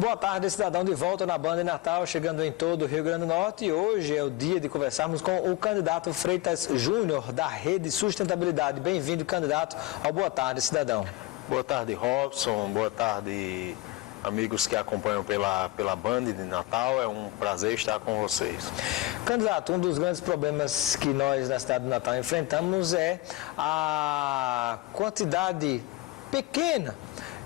Boa tarde, cidadão, de volta na Band Natal, chegando em todo o Rio Grande do Norte. E hoje é o dia de conversarmos com o candidato Freitas Júnior, da Rede Sustentabilidade. Bem-vindo, candidato, ao Boa Tarde, cidadão. Boa tarde, Robson. Boa tarde, amigos que acompanham pela Band de Natal. É um prazer estar com vocês. Candidato, um dos grandes problemas que nós na cidade do Natal enfrentamos é a quantidade pequena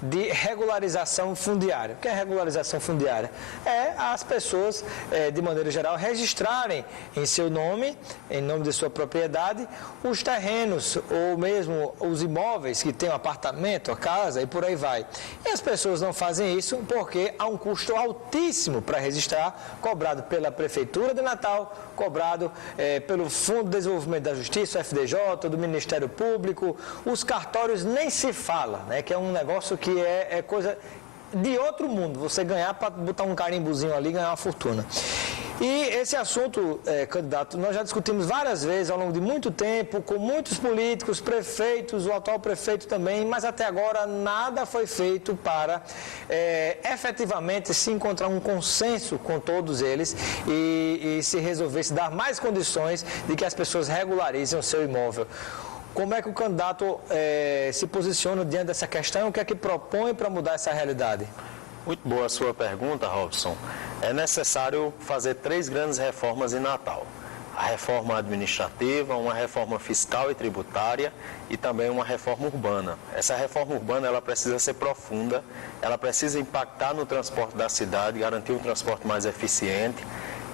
de regularização fundiária. O que é regularização fundiária? É as pessoas, de maneira geral, registrarem em seu nome, em nome de sua propriedade, os terrenos ou mesmo os imóveis que tem um apartamento, a casa e por aí vai. E as pessoas não fazem isso porque há um custo altíssimo para registrar, cobrado pela Prefeitura de Natal, cobrado pelo Fundo de Desenvolvimento da Justiça, o FDJ, do Ministério Público. Os cartórios nem se fala, né, que é um negócio que é coisa de outro mundo, você ganhar para botar um carimbozinho ali e ganhar uma fortuna. E esse assunto, candidato, nós já discutimos várias vezes ao longo de muito tempo, com muitos políticos, prefeitos, o atual prefeito também, mas até agora nada foi feito para efetivamente se encontrar um consenso com todos eles e se resolver, se dar mais condições de que as pessoas regularizem o seu imóvel. Como é que o candidato se posiciona diante dessa questão? O que é que propõe para mudar essa realidade? Muito boa a sua pergunta, Robson. É necessário fazer 3 grandes reformas em Natal. A reforma administrativa, uma reforma fiscal e tributária e também uma reforma urbana. Essa reforma urbana ela precisa ser profunda, ela precisa impactar no transporte da cidade, garantir um transporte mais eficiente.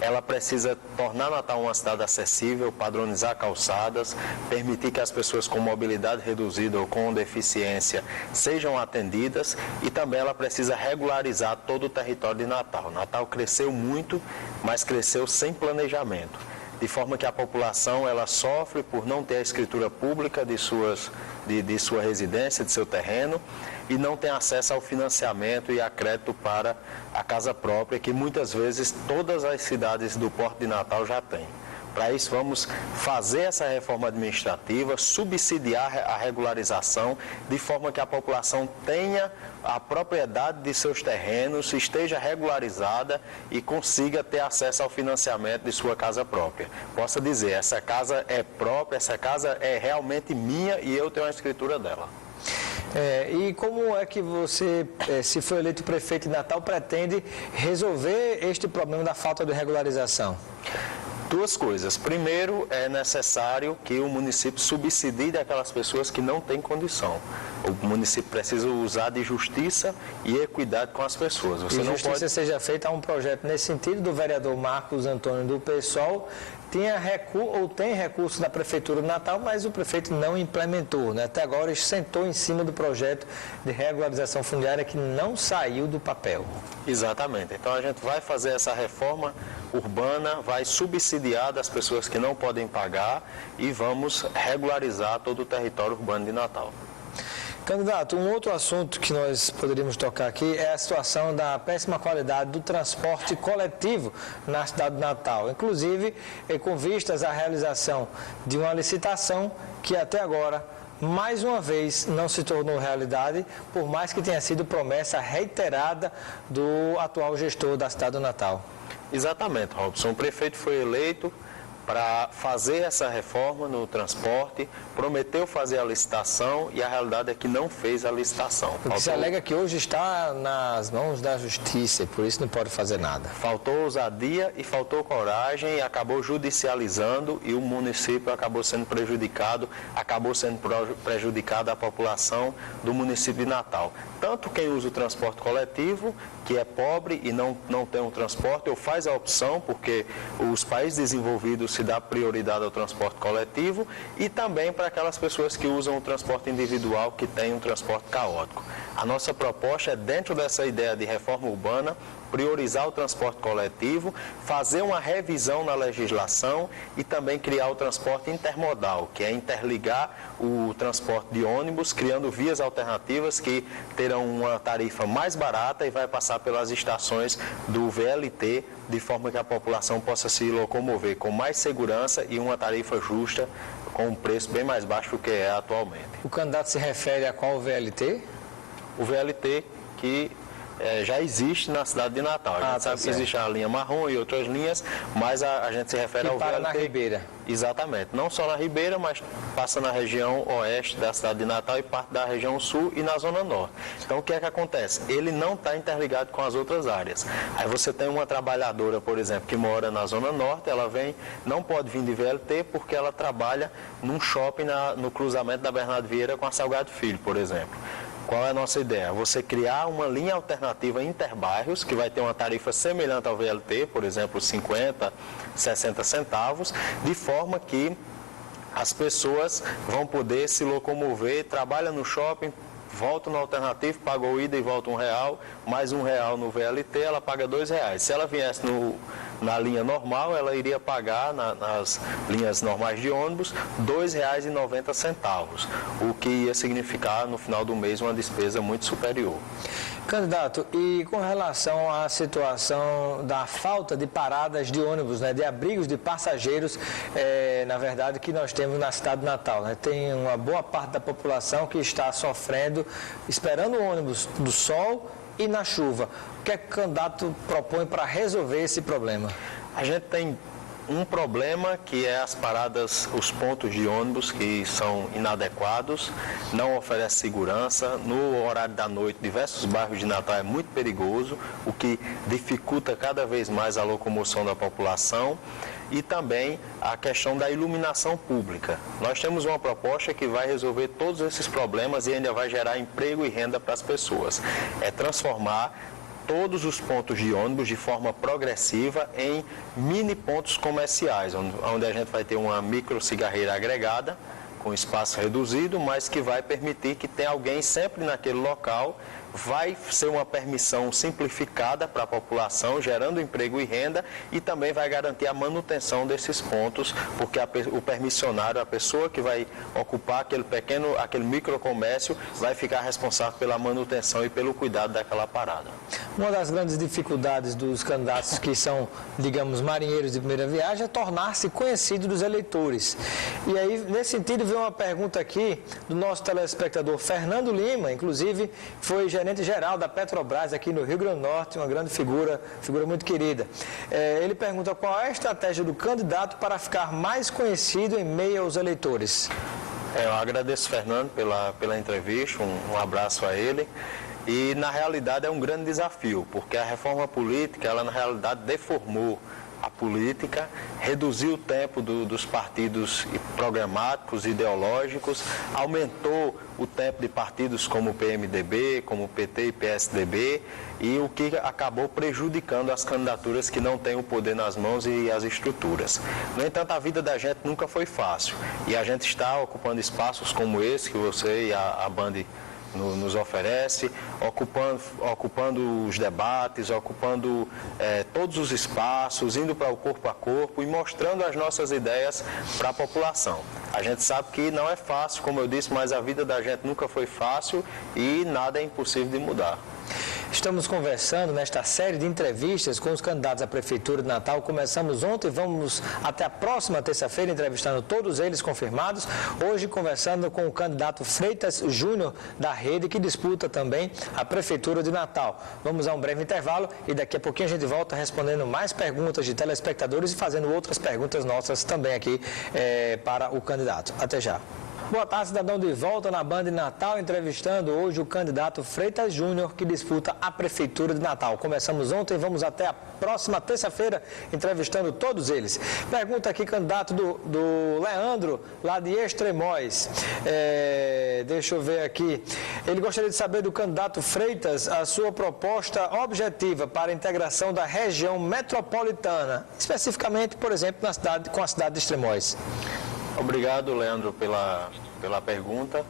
Ela precisa tornar Natal uma cidade acessível, padronizar calçadas, permitir que as pessoas com mobilidade reduzida ou com deficiência sejam atendidas e também ela precisa regularizar todo o território de Natal. Natal cresceu muito, mas cresceu sem planejamento, de forma que a população ela sofre por não ter a escritura pública de sua residência, de seu terreno, e não tem acesso ao financiamento e a crédito para a casa própria, que muitas vezes todas as cidades do Porto de Natal já têm. Para isso, vamos fazer essa reforma administrativa, subsidiar a regularização, de forma que a população tenha a propriedade de seus terrenos, esteja regularizada e consiga ter acesso ao financiamento de sua casa própria. Possa dizer, essa casa é própria, essa casa é realmente minha e eu tenho a escritura dela. E como é que você, se for eleito prefeito de Natal, pretende resolver este problema da falta de regularização? 2 coisas. Primeiro, é necessário que o município subsidie aquelas pessoas que não têm condição. O município precisa usar de justiça e equidade com as pessoas. Você não justiça pode... seja feita a um projeto nesse sentido do vereador Marcos Antônio do PSOL, tem recurso da Prefeitura de Natal, mas o prefeito não implementou, né? Até agora ele sentou em cima do projeto de regularização fundiária que não saiu do papel. Exatamente. Então a gente vai fazer essa reforma urbana, vai subsidiar das pessoas que não podem pagar e vamos regularizar todo o território urbano de Natal. Candidato, um outro assunto que nós poderíamos tocar aqui é a situação da péssima qualidade do transporte coletivo na cidade de Natal. Inclusive, com vistas à realização de uma licitação que até agora, mais uma vez, não se tornou realidade, por mais que tenha sido promessa reiterada do atual gestor da cidade do Natal. Exatamente, Robson. O prefeito foi eleito para fazer essa reforma no transporte, prometeu fazer a licitação e a realidade é que não fez a licitação. O que se alega que hoje está nas mãos da justiça e por isso não pode fazer nada. Faltou ousadia e faltou coragem e acabou judicializando e o município acabou sendo prejudicado a população do município de Natal. Tanto quem usa o transporte coletivo, que é pobre e não tem um transporte, ou faz a opção, porque os países desenvolvidos se dá prioridade ao transporte coletivo, e também para aquelas pessoas que usam o transporte individual, que tem um transporte caótico. A nossa proposta é, dentro dessa ideia de reforma urbana, priorizar o transporte coletivo, fazer uma revisão na legislação e também criar o transporte intermodal, que é interligar o transporte de ônibus, criando vias alternativas que terão uma tarifa mais barata e vai passar pelas estações do VLT, de forma que a população possa se locomover com mais segurança e uma tarifa justa, com um preço bem mais baixo do que é atualmente. O candidato se refere a qual VLT? O VLT que já existe na cidade de Natal. A gente sabe que existe a linha marrom e outras linhas, mas a gente se refere ao VLT. Na Ribeira. Exatamente. Não só na Ribeira, mas passa na região oeste da cidade de Natal e parte da região sul e na zona norte. Então, o que é que acontece? Ele não está interligado com as outras áreas. Aí você tem uma trabalhadora, por exemplo, que mora na zona norte, ela não pode vir de VLT porque ela trabalha num shopping no cruzamento da Bernardo Vieira com a Salgado Filho, por exemplo. Qual é a nossa ideia? Você criar uma linha alternativa interbairros, que vai ter uma tarifa semelhante ao VLT, por exemplo, 50, 60 centavos, de forma que as pessoas vão poder se locomover, trabalha no shopping, volta no alternativo, pagou ida e volta R$1, mais R$1 no VLT, ela paga R$2. Se ela viesse na linha normal, ela iria pagar nas linhas normais de ônibus R$2,90, o que ia significar no final do mês uma despesa muito superior. Candidato, e com relação à situação da falta de paradas de ônibus, né, de abrigos de passageiros, na verdade, que nós temos na cidade de Natal, né? Tem uma boa parte da população que está sofrendo, esperando o ônibus do sol e na chuva. O que é que o candidato propõe para resolver esse problema? A gente tem um problema que é as paradas, os pontos de ônibus que são inadequados, não oferece segurança. No horário da noite, diversos bairros de Natal é muito perigoso, o que dificulta cada vez mais a locomoção da população. E também a questão da iluminação pública. Nós temos uma proposta que vai resolver todos esses problemas e ainda vai gerar emprego e renda para as pessoas. É transformar todos os pontos de ônibus de forma progressiva em mini pontos comerciais, onde a gente vai ter uma micro cigarreira agregada, com espaço reduzido, mas que vai permitir que tenha alguém sempre naquele local. Vai ser uma permissão simplificada para a população, gerando emprego e renda, e também vai garantir a manutenção desses pontos, porque o permissionário, a pessoa que vai ocupar aquele microcomércio, vai ficar responsável pela manutenção e pelo cuidado daquela parada. Uma das grandes dificuldades dos candidatos que são, digamos, marinheiros de primeira viagem é tornar-se conhecido dos eleitores. E aí, nesse sentido, vem uma pergunta aqui do nosso telespectador Fernando Lima, inclusive foi gerente-geral da Petrobras aqui no Rio Grande do Norte, uma grande figura muito querida. Ele pergunta qual é a estratégia do candidato para ficar mais conhecido em meio aos eleitores. Eu agradeço, Fernando, pela entrevista, um abraço a ele. E, na realidade, é um grande desafio, porque a reforma política, ela, na realidade, deformou a política, reduziu o tempo dos partidos programáticos, ideológicos, aumentou o tempo de partidos como o PMDB, como o PT e PSDB, e o que acabou prejudicando as candidaturas que não têm o poder nas mãos e as estruturas. No entanto, a vida da gente nunca foi fácil, e a gente está ocupando espaços como esse que você e a Band nos oferece, ocupando os debates, ocupando todos os espaços, indo para o corpo a corpo e mostrando as nossas ideias para a população. A gente sabe que não é fácil, como eu disse, mas a vida da gente nunca foi fácil e nada é impossível de mudar. Estamos conversando nesta série de entrevistas com os candidatos à Prefeitura de Natal. Começamos ontem, vamos até a próxima terça-feira entrevistando todos eles confirmados. Hoje conversando com o candidato Freitas Júnior da Rede, que disputa também a Prefeitura de Natal. Vamos a um breve intervalo e daqui a pouquinho a gente volta respondendo mais perguntas de telespectadores e fazendo outras perguntas nossas também aqui para o candidato. Até já. Boa tarde, cidadão, de volta na Band de Natal, entrevistando hoje o candidato Freitas Júnior, que disputa a Prefeitura de Natal. Começamos ontem, vamos até a próxima terça-feira, entrevistando todos eles. Pergunta aqui, candidato do Leandro, lá de Extremóis. Deixa eu ver aqui. Ele gostaria de saber do candidato Freitas a sua proposta objetiva para a integração da região metropolitana, especificamente, por exemplo, com a cidade de Extremóis. Obrigado, Leandro, pela pergunta.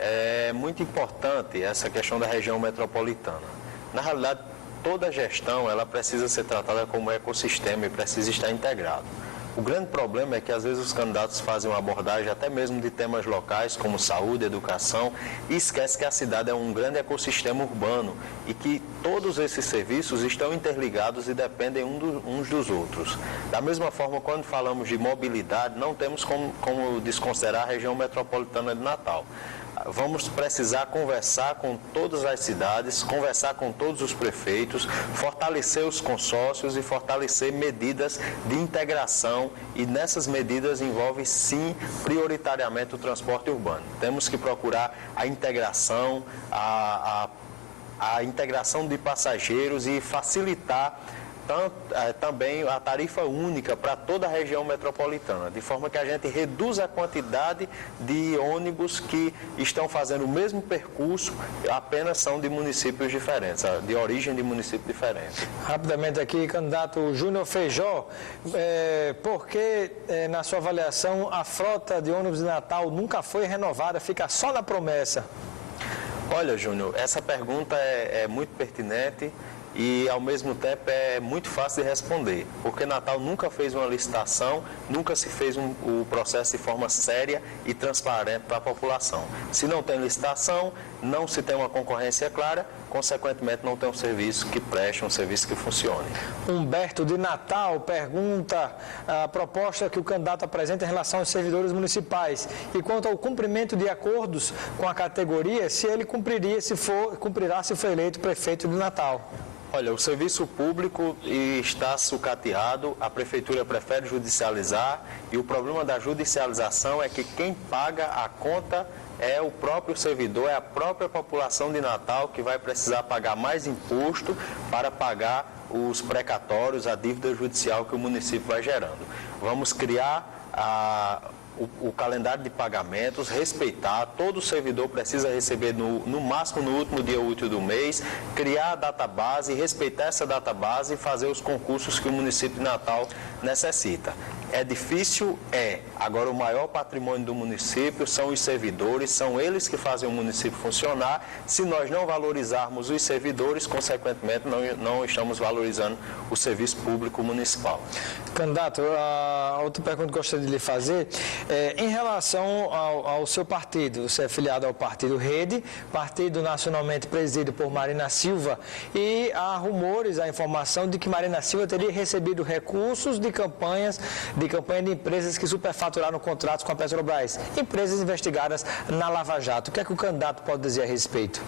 É muito importante essa questão da região metropolitana. Na realidade, toda gestão ela precisa ser tratada como ecossistema e precisa estar integrado. O grande problema é que às vezes os candidatos fazem uma abordagem até mesmo de temas locais como saúde, educação e esquece que a cidade é um grande ecossistema urbano e que todos esses serviços estão interligados e dependem uns dos outros. Da mesma forma, quando falamos de mobilidade, não temos como desconsiderar a região metropolitana de Natal. vamos precisar conversar com todas as cidades, conversar com todos os prefeitos, fortalecer os consórcios e fortalecer medidas de integração, e nessas medidas envolve sim prioritariamente o transporte urbano. Temos que procurar a integração, a integração de passageiros e facilitar também a tarifa única para toda a região metropolitana, de forma que a gente reduza a quantidade de ônibus que estão fazendo o mesmo percurso, apenas são de municípios diferentes, de origem de municípios diferentes. Rapidamente aqui, candidato Júnior Feijó, por que, na sua avaliação, a frota de ônibus de Natal nunca foi renovada, fica só na promessa? Olha, Júnior, essa pergunta é muito pertinente e, ao mesmo tempo, é muito fácil de responder, porque Natal nunca fez uma licitação, nunca se fez o processo de forma séria e transparente para a população. Se não tem licitação, não se tem uma concorrência clara, consequentemente não tem um serviço que preste, um serviço que funcione. Humberto de Natal pergunta a proposta que o candidato apresenta em relação aos servidores municipais e quanto ao cumprimento de acordos com a categoria, se ele cumprirá se for eleito prefeito de Natal. Olha, o serviço público está sucateado, a prefeitura prefere judicializar e o problema da judicialização é que quem paga a conta é o próprio servidor, é a própria população de Natal que vai precisar pagar mais imposto para pagar os precatórios, a dívida judicial que o município vai gerando. Vamos criar o calendário de pagamentos, respeitar, todo servidor precisa receber no máximo no último dia útil do mês, criar a database, respeitar essa database e fazer os concursos que o município de Natal necessita. É difícil? É. Agora, o maior patrimônio do município são os servidores, são eles que fazem o município funcionar. Se nós não valorizarmos os servidores, consequentemente, não estamos valorizando o serviço público municipal. Candidato, a outra pergunta que eu gostaria de lhe fazer em relação ao seu partido. Você é filiado ao Partido Rede, partido nacionalmente presidido por Marina Silva, e há rumores, há informação de que Marina Silva teria recebido recursos de campanha de empresas que superfaturaram contratos com a Petrobras, empresas investigadas na Lava Jato. O que é que o candidato pode dizer a respeito?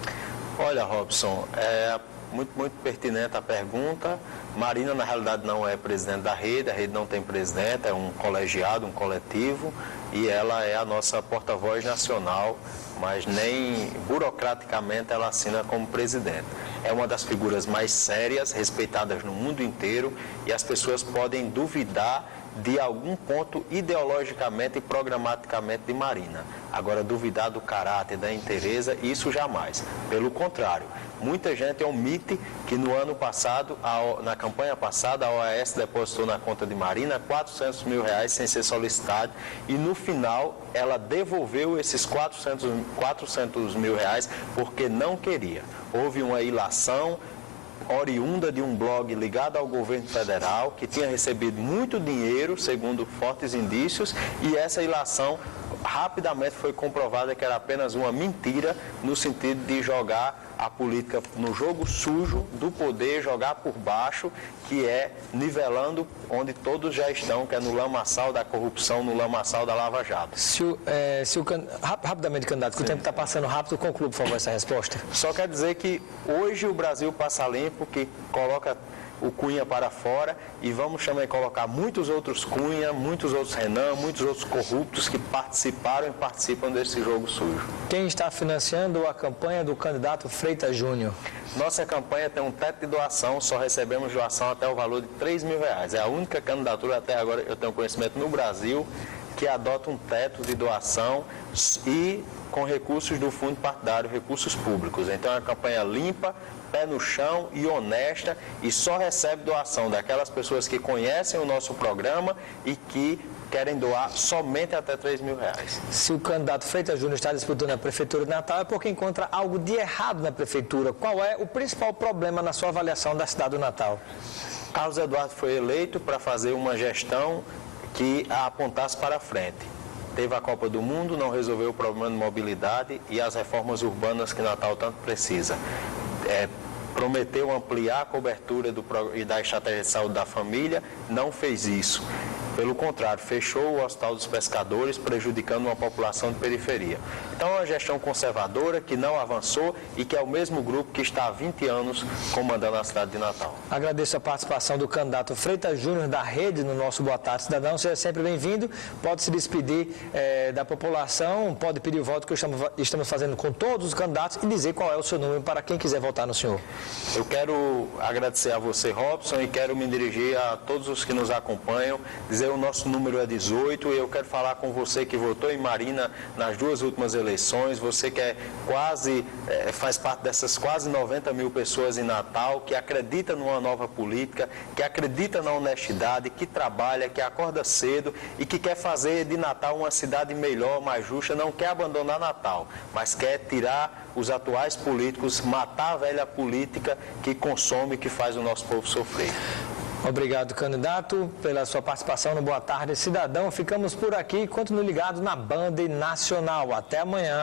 Olha, Robson, é muito pertinente a pergunta. Marina, na realidade, não é presidente da Rede, a Rede não tem presidente, é um colegiado, um coletivo, e ela é a nossa porta-voz nacional, mas nem burocraticamente ela assina como presidente. É uma das figuras mais sérias, respeitadas no mundo inteiro, e as pessoas podem duvidar de algum ponto ideologicamente e programaticamente de Marina. Agora, duvidar do caráter, da inteireza, isso jamais. Pelo contrário, muita gente omite que no ano passado, na campanha passada, a OAS depositou na conta de Marina R$400 mil sem ser solicitado e no final ela devolveu esses R$400 mil porque não queria. Houve uma ilação oriunda de um blog ligado ao governo federal, que tinha recebido muito dinheiro, segundo fortes indícios, e essa ilação rapidamente foi comprovada que era apenas uma mentira, no sentido de jogar a política no jogo sujo do poder, jogar por baixo, que é nivelando onde todos já estão, que é no lamaçal da corrupção, no lamaçal da Lava Jato. Rapidamente, candidato, que o tempo está passando rápido, conclua, por favor, essa resposta. Só quer dizer que hoje o Brasil passa limpo, que coloca o Cunha para fora, e vamos também colocar muitos outros Cunha, muitos outros Renan, muitos outros corruptos que participaram e participam desse jogo sujo. Quem está financiando a campanha do candidato Freitas Júnior? Nossa campanha tem um teto de doação, só recebemos doação até o valor de R$3 mil. É a única candidatura até agora, eu tenho conhecimento, no Brasil, que adota um teto de doação e com recursos do fundo partidário, recursos públicos. Então é uma campanha limpa, pé no chão e honesta, e só recebe doação daquelas pessoas que conhecem o nosso programa e que querem doar somente até R$3 mil. Se o candidato Freitas Júnior está disputando a Prefeitura de Natal, é porque encontra algo de errado na Prefeitura. Qual é o principal problema na sua avaliação da cidade do Natal? Carlos Eduardo foi eleito para fazer uma gestão que a apontasse para frente. Teve a Copa do Mundo, não resolveu o problema de mobilidade e as reformas urbanas que Natal tanto precisa. Prometeu ampliar a cobertura e da estratégia de saúde da família, não fez isso. Pelo contrário, fechou o Hospital dos Pescadores, prejudicando uma população de periferia. Então, é uma gestão conservadora que não avançou e que é o mesmo grupo que está há 20 anos comandando a cidade de Natal. Agradeço a participação do candidato Freitas Júnior da Rede no nosso Boa Tarde Cidadão. Seja sempre bem-vindo. Pode se despedir da população, pode pedir o voto que estamos fazendo com todos os candidatos e dizer qual é o seu número para quem quiser votar no senhor. Eu quero agradecer a você, Robson, e quero me dirigir a todos os que nos acompanham, dizer o nosso número é 18 e eu quero falar com você que votou em Marina nas 2 últimas eleições, você que faz parte dessas quase 90 mil pessoas em Natal, que acredita numa nova política, que acredita na honestidade, que trabalha, que acorda cedo e que quer fazer de Natal uma cidade melhor, mais justa, não quer abandonar Natal, mas quer tirar os atuais políticos, matar a velha política que consome e que faz o nosso povo sofrer. Obrigado, candidato, pela sua participação no Boa Tarde Cidadão. Ficamos por aqui, continue ligado na Band Nacional. Até amanhã.